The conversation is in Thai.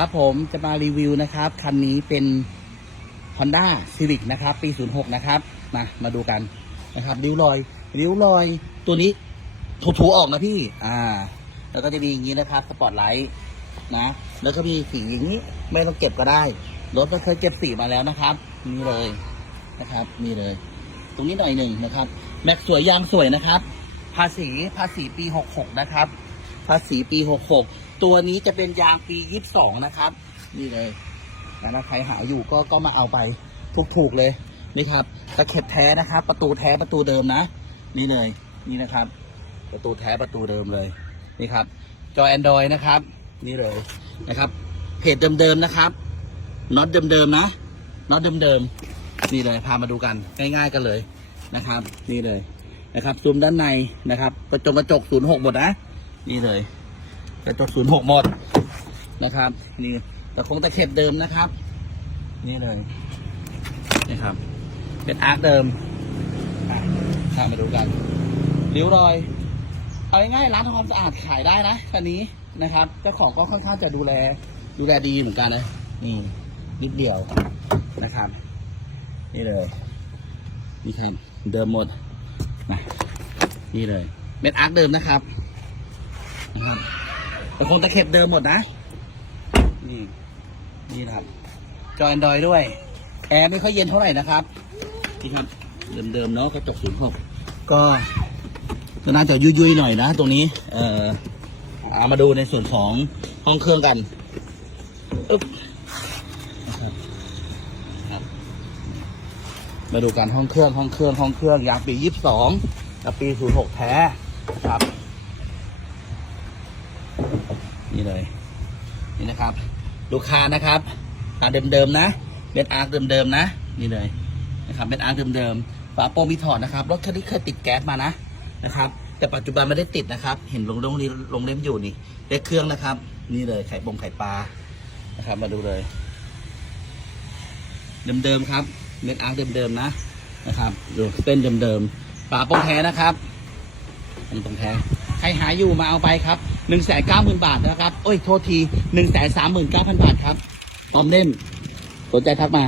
ครับผมจะมารีวิวนะครับ คันนี้เป็น Honda Civic นะครับ ปี 06 นะครับ มามาดูกันนะครับ ริ้วรอย ริ้วรอยตัวนี้ถูๆออกนะพี่ อ่า แล้วก็จะมีอย่างนี้นะครับสปอตไลท์นะ แล้วก็มีสีอย่างนี้ไม่ต้องเก็บก็ได้ รถก็เคยเก็บสีมาแล้วนะครับ นี่เลยนะครับ นี่เลย ตรงนี้หน่อยหนึ่งนะครับ แม็กสวยยางสวยนะครับ ภาษีภาษีปี 66 นะครับ ภาษีปี 66 ตัวนี้จะเป็นยางปี22นะครับ นี่เลยนะถ้าใครหาอยู่ก็ก็มาเอาไปถูกๆเลยนี่ครับตะเข็บแท้นะครับ ประตูแท้ประตูเดิมนะ นี่เลย นี่นะครับ ประตูแท้ประตูเดิมเลยนี่ครับ จอ Android นะครับ นี่เลยนะครับเพจเดิมๆนะครับน็อตเดิมๆนะน็อตเดิมๆนี่เลยพามาดูกันง่ายๆกันเลยนะครับ นี่เลยนะครับซูมด้านในนะครับ กระจกกระจก06หมดนะ นี่เลย กระจก06หกหมดนะครับ นี่ตะคงตะเข็บเดิมนะครับ นี่เลยนี่ครับ เป็นอาร์คเดิมอะพามาดูกันริ้วรอย เอาง่ายๆร้านทำความสะอาดขายได้นะคันนี้นะครับเจ้าของก็ค่อนข้างจะดูแล ดูแลดีเหมือนกันนะนี่นิดเดียวนะครับ นี่เลยนี่ครเดิมหมดนะนี่เลยเม็ดอาร์คเดิมนะครับนะครับ แต่คงตะเข็บเดิมหมดนะ นี่ นี่นะครับ จอแอนดรอยด้วย แอร์ไม่ค่อยเย็นเท่าไหร่นะครับ นี่ครับ เดิมๆเนาะกระจกศูนย์หกก็ก็น่าจะยุยๆหน่อยนะ ตรงนี้ เอ่อเอามาดูในส่วนของห้องเครื่องกันอึ๊บมาดูกันห้องเครื่องห้องเครื่องห้องเครื่องยางปียี่สิบสองกับปีศูนย์หกแท้นะครับ นี่เลย นี่นะครับ ลูกค้านะครับตาเดิมๆนะเป็นอาร์คเดิมๆนะ นี่เลยนะครับเป็นอาร์คเดิมๆฝาโปรงมีถอดนะครับรถคันนี้เคยติดแก๊สมานะนะครับ แต่ปัจจุบันไม่ได้ติดนะครับ เห็นลงลงนี้ลงเล่มอยู่นี่เลขเครื่องนะครับ นี่เลยไข่ปงไข่ปลานะครับ มาดูเลยเดิมๆครับเม็ดอาร์คเดิมๆนะนะครับดูเส้นเดิมๆฝาโปรงแท้นะครับอันนี้โปรงแท้ ใครหาอยู่มาเอาไปครับหนึ่งแสนเก้าหมื่นบาทนะครับโอ้ยโทษทีหนึ่งแสนสามหมื่นเก้าพันบาทครับตอมเล่มสนใจทักมา